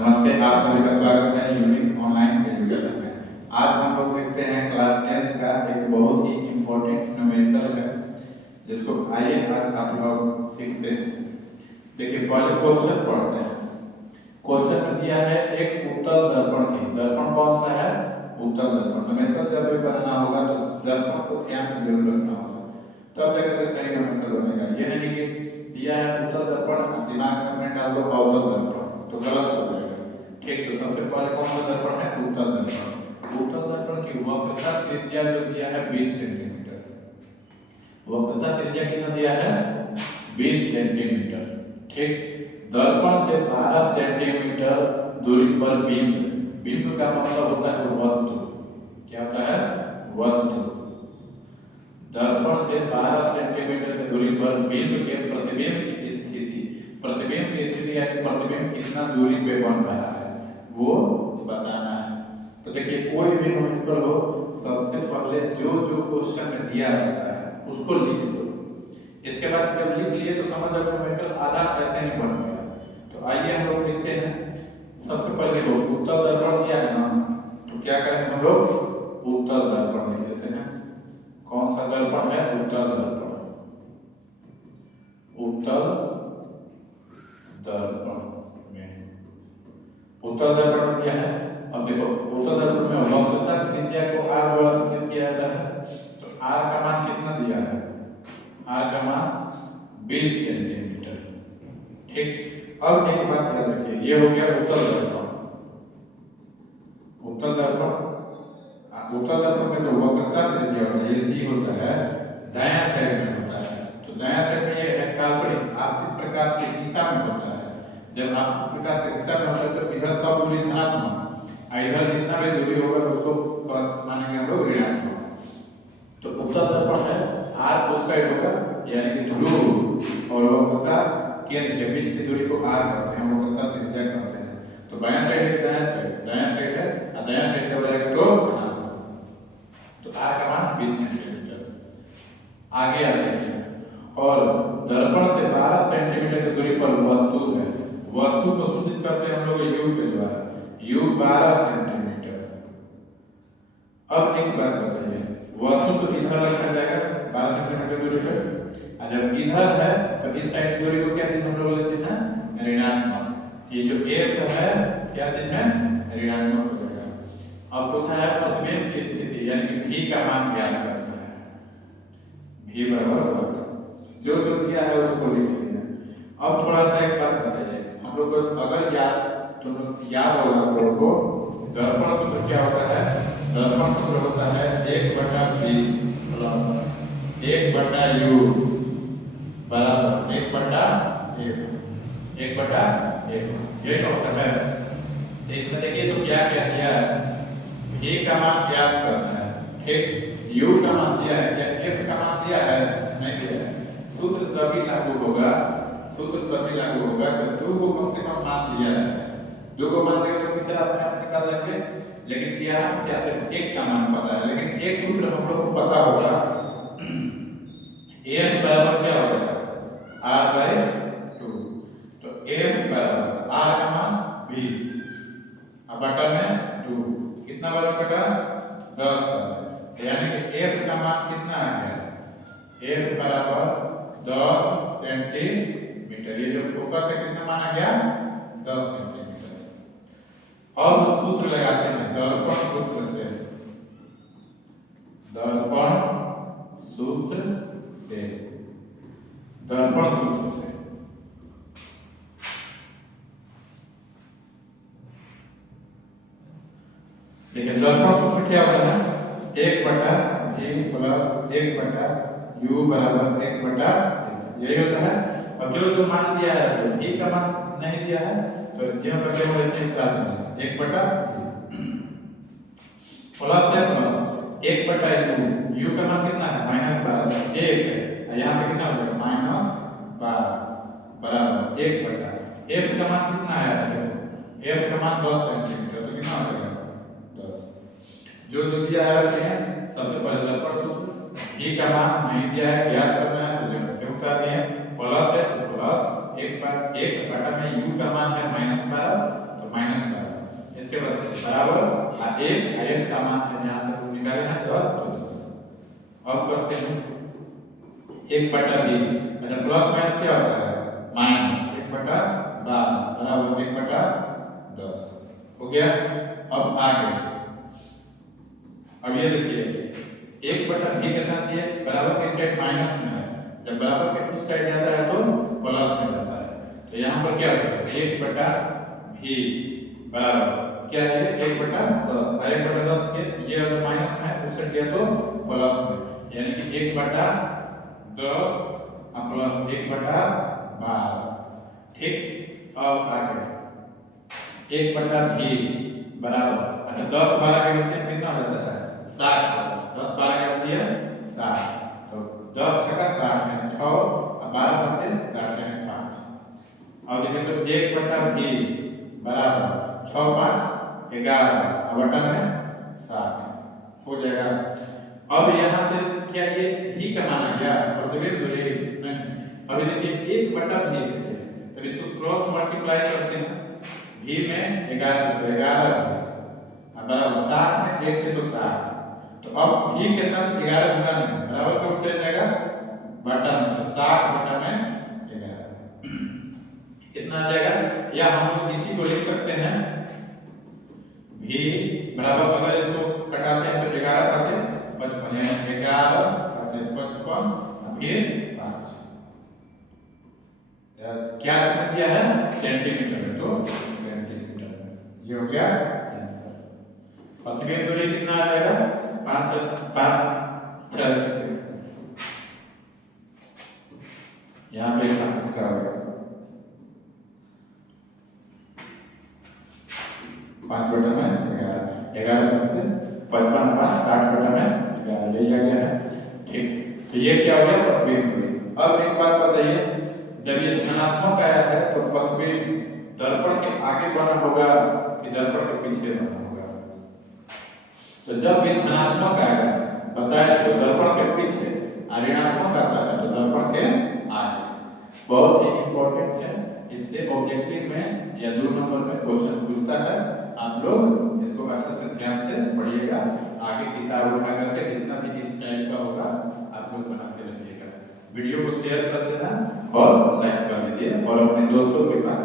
नमस्ते, आप सभी का स्वागत है यूनिक ऑनलाइन एजुकेशन में। आज हम लोग देखते हैं क्लास 10th का एक बहुत ही इम्पोर्टेंट न्यूमेरिकल है, जिसको आइए आज आप लोग सीखते हैं। देखिए, पहले क्वेश्चन पढ़ते हैं। क्वेश्चन में दिया है एक उत्तल दर्पण की, दर्पण कौन सा है? उत्तल दर्पण। न्यूमेरिकल जब भी बनाना होगा तो दर्पण को ध्यान में जरूर रखना होगा, तब जाकर के सही न्यूमेरिकल बनेगा। ये नहीं कि दिया है उत्तल दर्पण, दिमाग में अपने डाल दो अवतल दर्पण, तो गलत हो जाएगा। ठीक, तो सबसे पहले कौन सा दर्पण है? उत्तल दर्पण। उत्तल दर्पण की वक्रता त्रिज्या जो दिया है 20 सेंटीमीटर। वक्रता त्रिज्या कितना दिया है? 20 सेंटीमीटर। ठीक, दर्पण से 12 सेंटीमीटर दूरी पर बिंब। बिंब का मतलब होता है वस्तु। क्या होता है? वस्तु। दर्पण से 12 सेंटीमीटर की दूरी पर बिंब के प्रतिबिंब की स्थिति, प्रतिबिंब की स्थिति यानी प्रतिबिंब कितना दूरी पे बन रहा है वो बताना है। तो देखिए, कोई भी न्यूमेरिकल हो, सबसे पहले जो जो क्वेश्चन में दिया रहता है उसको लिख लो। इसके बाद जब लिख लिए तो समझ लो न्यूमेरिकल आधा ऐसे ही बन गया। तो आइए हम लोग लिखते हैं। सबसे पहले देखो, उत्तल दर्पण दिया है ना, तो क्या करेंगे हम लोग? उत्तल दर्पण लिख लेते हैं। कौन सा दर्पण है? उत्तल दर्पण। उत्तल दर्पण में, उत्तल दर्पण में दिया है। अब देखो, उत्तल दर्पण में वक्रता त्रिज्या को r द्वारा सूचित किया जाता है। तो r का मान कितना दिया है? r का मान 20 सेंटीमीटर। ठीक, अब एक बात याद रखिए, ये हो गया उत्तल दर्पण। उत्तल दर्पण, उत्तल दर्पण में जो वक्रता त्रिज्या होता है, ये c होता है, दायां साइड में होता है। तो दायां साइड में ये है काल्पनिक, आपतित प्रकाश की दिशा में होता है। जब आपतित प्रकाश की दिशा में होता है तो इधर सब दूरी धनात्मक, इधर जितना भी दूरी होगा उसको मानेंगे हम लोग ऋणात्मक। तो उत्तल दर्पण है, r उस साइड होगा यानी कि ध्रुव, और वक्रता केंद्र के बीच की दूरी को r कहते हैं, वक्रता त्रिज्या कहते हैं। तो बायां साइड है, दायां साइड, दायां साइड है, और दायां साइड कब रहेगा? तो धनात्मक। तो r का मान 20 सेंटीमीटर। आगे आते हैं, और दर्पण से 12 सेंटीमीटर की दूरी पर वस्तु है। वस्तु को सूचित करते हैं हम लोग u के द्वारा, u 12 सेंटीमीटर। अब एक बात बताइए, वस्तु तो इधर रखा जाएगा 12 सेंटीमीटर दूरी पर, और जब इधर है तो इस साइड दूरी को क्या चीज हम लोग लेते हैं? ऋणात्मक। ये जो f है क्या चीज है? ऋणात्मक हो जाएगा। अब पूछा है प्रतिबिंब की स्थिति यानी कि v का मान ज्ञात करना है। v बराबर जो जो दिया है उसको लिख लीजिए। अब थोड़ा सा एक बात बताइए, हम लोग को अगर याद होगा हम लोग को, दर्पण सूत्र क्या होता है? दर्पण सूत्र होता है 1/20 प्लस 1/u बराबर 1/1, 1/1। यही होता है। तो इसमें देखिए तो क्या क्या दिया है? v का मान ज्ञात करना है। ठीक, u का मान दिया है, क्या f का मान दिया है? नहीं दिया है। सूत्र तभी लागू होगा, सूत्र तभी लागू होगा जब दो को कम से कम मान दिया है। दो को मान दिया तो तीसरा अपने आप निकाल लेंगे, लेकिन क्या हम क्या सिर्फ एक का मान पता है, लेकिन एक सूत्र हम लोग को पता होगा, f बराबर क्या होगा? r/2। तो f बराबर r का मान 20, अब बटा में 2, कितना बार कटा? 10 बार, यानी कि f का मान कितना आ गया? f बराबर 10 सेंटीमीटर। ये जो फोकस है कितना माना गया? 10 सेंटीमीटर। अब सूत्र लगाते हैं दर्पण सूत्र से, दर्पण सूत्र से, दर्पण सूत्र से। देखिए, दर्पण सूत्र क्या होता है? 1/v प्लस 1/u बराबर 1/, यही होता है। अब जो जो मान दिया है, तो v का मान नहीं दिया है तो ज्यों का त्यों वैसे ही उतार देना, 1/v प्लस है प्लस 1/u, u का मान कितना है? -12, 1 है, यहाँ पे कितना हो जाएगा? -12 बराबर 1/, f का मान कितना है? f का मान 10 सेंटीमीटर, तो कितना हो जाएगा? 10। जो जो दिया है रखते हैं। सबसे पहले दर्पण सूत्र, v का मान नहीं दिया है, ज्ञात करना है, तो क्यों उतार दिए? प्लस है तो प्लस 1/, 1 में u का मान है -12, तो इसके बाद बराबर एक का मान है यहाँ से निकाले हैं 10 तो 10। अब करते हैं 1/b। अच्छा प्लस माइनस क्या होता है माइनस 1/12 बराबर 1/10 हो गया। अब आगे अब ये देखिए 1/b के साथ ये बराबर की साइड माइनस में है, जब बराबर के उस साइड जाता है तो प्लस में जाता है। तो यहाँ पर क्या होगा 1/v बराबर क्या है 1/10 1/10 के ये अगर माइनस में है उस साइड गया तो प्लस में, यानी कि 1/10 प्लस 1/12। ठीक। अब आगे 1/v बराबर अच्छा 10 12 का एलसीएम कितना हो जाता है 60 10 12 का एलसीएम 60 तो 10 छका 60 यानी 6 और 12 बचे 60 यानी 5। अब देखिए तो 1/v बराबर 6 5 11 और बटा में 60 हो जाएगा। अब यहाँ से क्या ये v का मान आ गया प्रतिबिंब दूरी नहीं। अब देखिए 1/v है तो इसको क्रॉस मल्टीप्लाई करते हैं v में 11 तो 11 बराबर 60 में 1 से तो 60 तो अब v के साथ 11 गुना में बराबर कब से जाएगा बटा में तो 60 बटा में 11 कितना आ जाएगा, या हम लोग इसी को लिख सकते हैं v बराबर अगर इसको घटाते हैं तो 11 बचे 55 यानी 11 बचे 55 फिर 5 क्या समझ दिया है सेंटीमीटर में तो सेंटीमीटर में ये हो गया आंसर। प्रतिबिंब दूरी कितना आ जाएगा 5 से 5 यहाँ पे 5 का हो गया 5 बटा में 11 से 55 5 60 बटा में 11 यही आ गया है। ठीक तो ये क्या हो गया प्रतिबिंब दूरी। अब एक बात बताइए जब ये धनात्मक आया है तो प्रतिबिंब दर्पण के आगे बना होगा कि दर्पण के पीछे बना होगा, तो जब भी धनात्मक आएगा बताया तो दर्पण के पीछे, ऋणात्मक आता है तो दर्पण के आगे। बहुत ही इंपॉर्टेंट है, इससे ऑब्जेक्टिव में या 2 नंबर में क्वेश्चन पूछता है। आप लोग इसको अच्छे से ध्यान से पढ़िएगा, आगे किताब उठा करके जितना भी इस टाइप का होगा आप लोग बनाते रहिएगा। वीडियो को शेयर कर देना और लाइक कर दीजिए और अपने दोस्तों के पास